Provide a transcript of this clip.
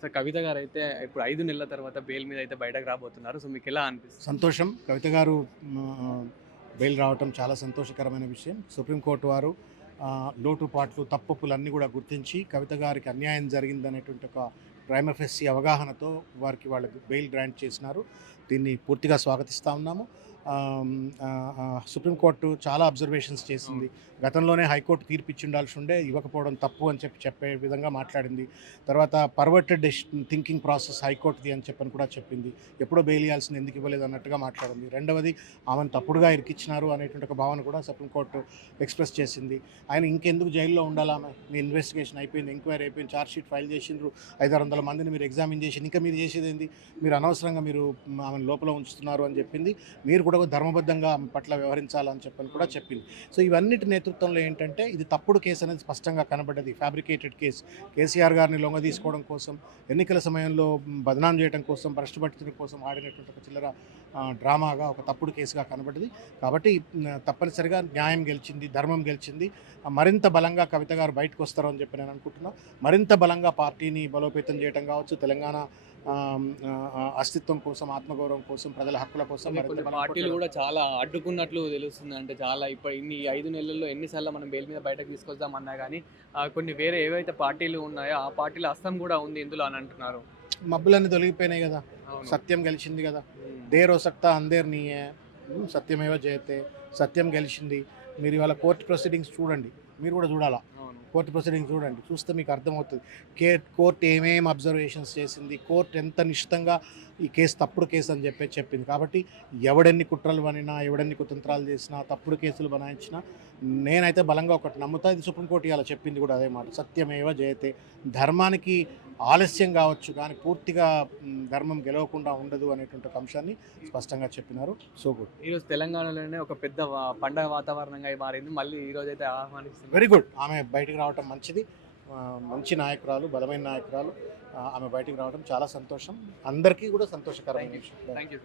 So కవిత గారు అయితే ఇప్పుడు ఐదు నెలల తర్వాత బెయిల్ మీద అయితే బయటకు రాబోతున్నారు. సో మీకు ఎలా అనిపిస్తుంది? సంతోషం. కవిత గారు బెయిల్ రావటం చాలా సంతోషకరమైన విషయం. సుప్రీంకోర్టు వారు లోటుపాట్లు తప్పులన్నీ కూడా గుర్తించి కవిత గారికి అన్యాయం జరిగిందనేటువంటి ఒక ప్రైమఫెస్సీ అవగాహనతో వారికి వాళ్ళకి బెయిల్ గ్రాంట్ చేసినారు. దీన్ని పూర్తిగా స్వాగతిస్తూ ఉన్నాము. సుప్రీంకోర్టు చాలా అబ్జర్వేషన్స్ చేసింది. గతంలోనే హైకోర్టు తీర్పు ఇచ్చి ఉండాల్సి ఉండే ఇవ్వకపోవడం తప్పు అని చెప్పి చెప్పే విధంగా మాట్లాడింది. తర్వాత పర్వర్టెడ్ థింకింగ్ ప్రాసెస్ హైకోర్టుది అని చెప్పని కూడా చెప్పింది. ఎప్పుడో బెయిల్ ఇవ్వాల్సింది ఎందుకు ఇవ్వలేదు అన్నట్టుగా మాట్లాడింది. రెండవది ఆమెను తప్పుడుగా ఇరికిచ్చినారు అనేటువంటి ఒక భావన కూడా సుప్రీంకోర్టు ఎక్స్ప్రెస్ చేసింది. ఆయన ఇంకెందుకు జైల్లో ఉండాలామె మీ ఇన్వెస్టిగేషన్ అయిపోయింది ఎంక్వైరీ అయిపోయింది ఛార్జ్షీట్ ఫైల్ చేసిండ్రు ఐదారు వందల మందిని మీరు ఎగ్జామిన్ చేసి ఇంకా మీరు చేసేది ఏంది? మీరు అనవసరంగా మీరు ఆమెను లోపల ఉంచుతున్నారు అని చెప్పింది. మీరు కూడా ధర్మబద్ధంగా ఆమె పట్ల వ్యవహరించాలని చెప్పని కూడా చెప్పింది. సో ఇవన్నిటి నేతృత్వంలో ఏంటంటే ఇది తప్పుడు కేసు అనేది స్పష్టంగా కనబడ్డది. Fabricated case. కేసీఆర్ గారిని లొంగ తీసుకోవడం కోసం ఎన్నికల సమయంలో బదనాం చేయడం కోసం భ్రష్టు కోసం ఆడినటువంటి ఒక చిల్లర డ్రామాగా ఒక తప్పుడు కేసుగా కనబడ్డది. కాబట్టి తప్పనిసరిగా న్యాయం గెలిచింది ధర్మం గెలిచింది. మరింత బలంగా కవిత గారు బయటకు వస్తారు అని చెప్పి నేను అనుకుంటున్నాను మరింత బలంగా పార్టీని బలోపేతం చేయడం కావచ్చు తెలంగాణ అస్తిత్వం కోసం ఆత్మగౌరవం కోసం ప్రజల హక్కుల కోసం పార్టీలు కూడా చాలా అడ్డుకున్నట్లు తెలుస్తుంది అంటే చాలా. ఇప్పుడు ఇన్ని ఐదు నెలల్లో ఎన్నిసార్లు మనం బెయిల్ మీద బయటకు తీసుకొద్దామన్నా కానీ కొన్ని వేరే ఏవైతే పార్టీలు ఉన్నాయో ఆ పార్టీల అస్తం కూడా ఉంది ఇందులో అని అంటున్నారు. మబ్బులన్నీ తొలగిపోయినాయి కదా. సత్యం గెలిచింది కదా. దేర్ సక్తా అందరు నీయే సత్యమేవ జయతే. సత్యం గెలిచింది. మీరు ఇవాళ కోర్టు ప్రొసీడింగ్స్ చూడండి. మీరు కూడా చూడాలా? కోర్టు ప్రొసీడింగ్ చూడండి చూస్తే మీకు అర్థమవుతుంది. కే కోర్టు ఏమేమి అబ్జర్వేషన్స్ చేసింది కోర్టు ఎంత నిశ్చితంగా ఈ కేసు తప్పుడు కేసు అని చెప్పి చెప్పింది. కాబట్టి ఎవడెన్ని కుట్రలు పనినా ఎవడెన్ని కుతంత్రాలు చేసినా తప్పుడు కేసులు బనాయించినా నేనైతే బలంగా ఒకటి నమ్ముతా ఇది సుప్రీంకోర్టు ఇలా చెప్పింది కూడా అదే మాట. సత్యమేవ జయతే. ధర్మానికి ఆలస్యం కావచ్చు కానీ పూర్తిగా ధర్మం గెలవకుండా ఉండదు అనేటువంటి ఒక అంశాన్ని స్పష్టంగా చెప్పినారు. సో గుడ్ ఈరోజు తెలంగాణలోనే ఒక పెద్ద పండగ వాతావరణంగా మారింది. మళ్ళీ ఈ రోజు అయితే ఆహ్వానిస్తుంది వెరీ గుడ్ ఆమె బయటికి రావటం మంచిది. మంచి నాయకురాలు బలమైన నాయకురాలు. ఆమె బయటికి రావడం చాలా సంతోషం. అందరికీ కూడా సంతోషకరమైన. విషయం. Thank you